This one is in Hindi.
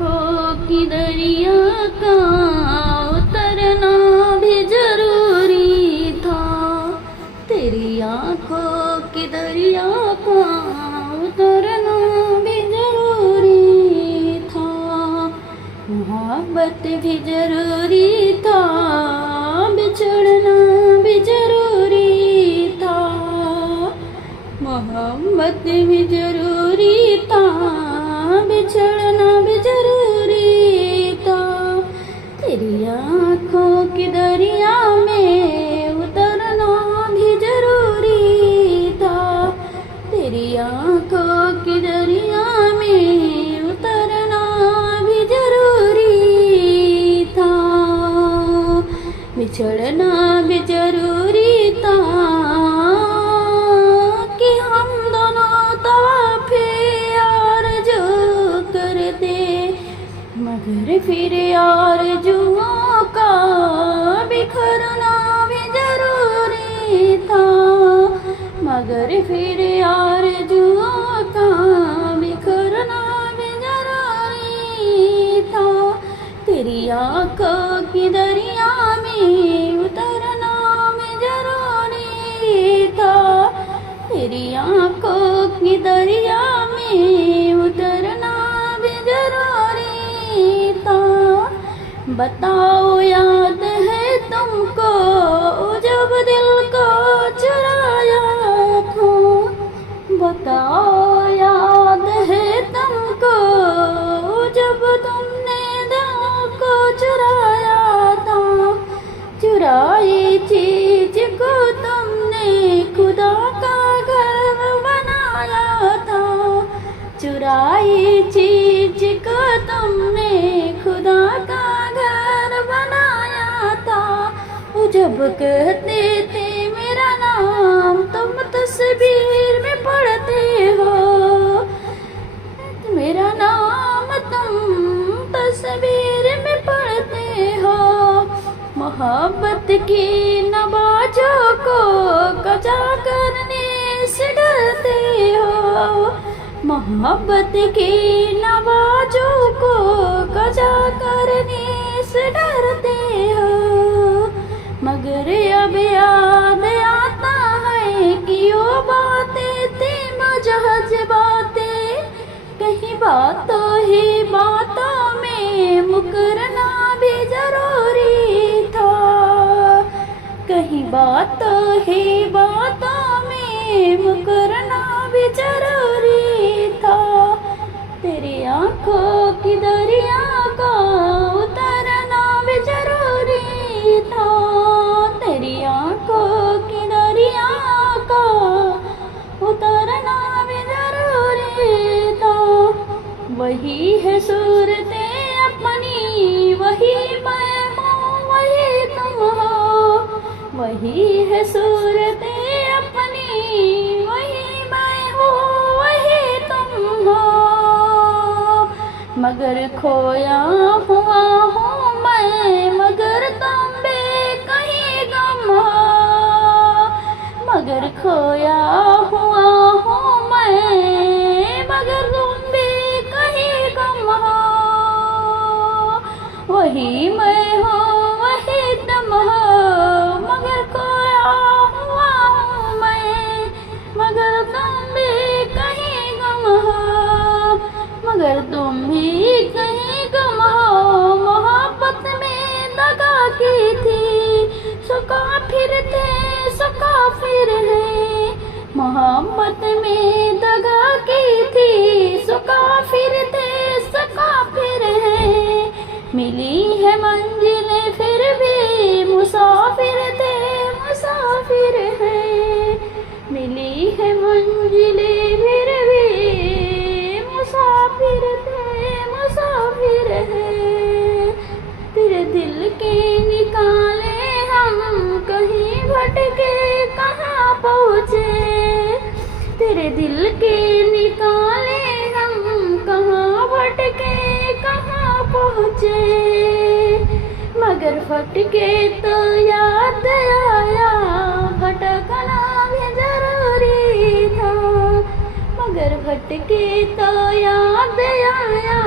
आँखों की दरिया का उतरना भी जरूरी था। तेरी आँखों की दरिया का उतरना भी जरूरी था। मोहब्बत भी जरूरी था, बिछड़ना भी जरूरी था। मोहब्बत भी जरूरी था, बिछड़ना भी जरूरी था। तेरी आँखों की दरिया में उतरना भी जरूरी था। तेरी आँखों की दरिया में उतरना भी जरूरी था। बिछड़ना भी जरूरी था कि हम दोनों तवाफ़े आरज़ू करते, मगर फिर आरज़ुओं का बिखरना भी जरूरी था। मगर फिर आरज़ुओं का बिखरना भी जरूरी था। तेरी आँखों की दरिया में उतरना भी जरूरी था। तेरी आँखों की दरिया में उतरना भी जरूरी था। बताओ याद है तुमको जब दिल को चुराया था। बताओ याद है तुमको जब तुमने दिल को चुराया था। चुराई चीज को तुमने खुदा का घर बनाया था। चुराई चीज को तुमने खुदा का घर बनाया था। वो जब कहते थे मेरा नाम तुम तस्वीर में पढ़ते हो। मेरा नाम तुम तस्वीर में पढ़ते हो। मोहब्बत की नवाजों को कजा करने से डरते हो। मोहब्बत की नवाजों को कजा करने से डरते हो। मगर अब याद आता है कि वो बातें थी मुजहज बातें। कहीं बातों ही बातों में मुकरना भी जरूरी था। कहीं बातों ही बातों में मुकरना भी जरूरी था। तेरी आँखों की दरिया का उतरना भी जरूरी था। तेरी आँखों की दरिया का उतरना भी जरूरी था। वही है सूरतें अपनी, वही मैं हूँ वही तुम हो। वही है सूरतें अपनी, वही मैं हूँ वही तुम हो। मगर खोया हुआ हूँ मैं, मगर तुम भी कहीं गम हो। मगर खोया हुआ हूँ मैं, मगर तुम भी कहीं गम हो। वही मैं हूँ वही तुम हो। मगर खोया हुआ हूँ मैं, मगर तुम भी कहीं गम हो। मगर तुम भी कहीं गम हो। मोहब्बत में दगा की थी, सो काफिर थे सो काफिर है। मोहब्बत में दगा की थी, सो काफिर थे सो काफिर है। मिली है मंजिलें फिर भी मुसाफिर थे मुसाफिर है। मिली है मंजिलें फिर भी मुसाफिर थे मुसाफिर है। तेरे दिल के निकाले हम कहीं भटके कहाँ पहुँचे। तेरे दिल के निकाले हम कहाँ भटके कहाँ पहुँचे। मगर भटके तो याद आया, भटकना भी जरूरी था। मगर भटके तो याद आया,